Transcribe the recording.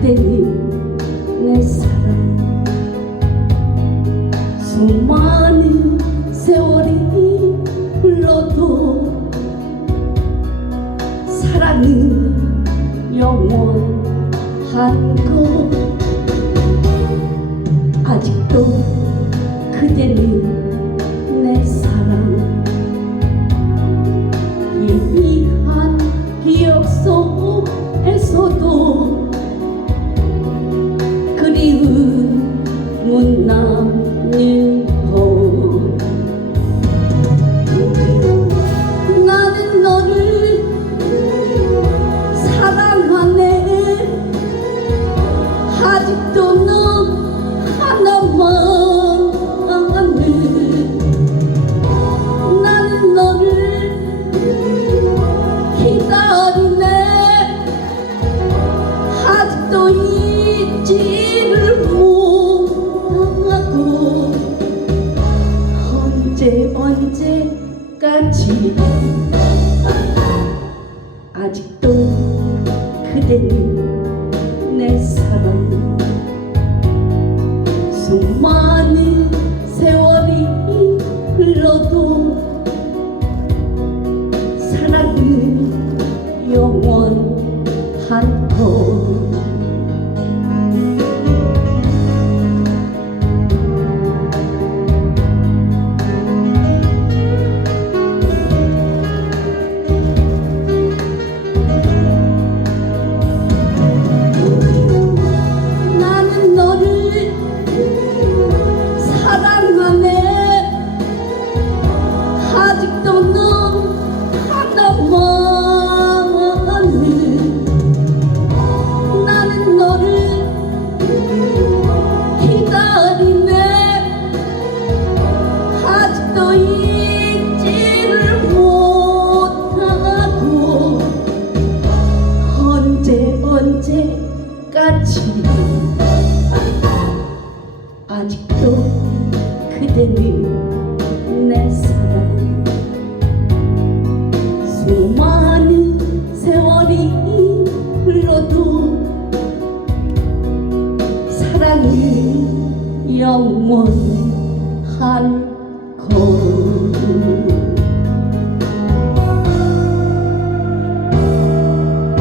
그대는 내 사랑. 수많은 세월이 흘러도 사랑은 영원한 것 언제 언제까지? 아직도 그대는 내 사랑. 수많은 세월이 흘러도 사랑은 영원한 것 아직도 그대는 내 사랑 수많은 세월이 흘러도 사랑은 영원한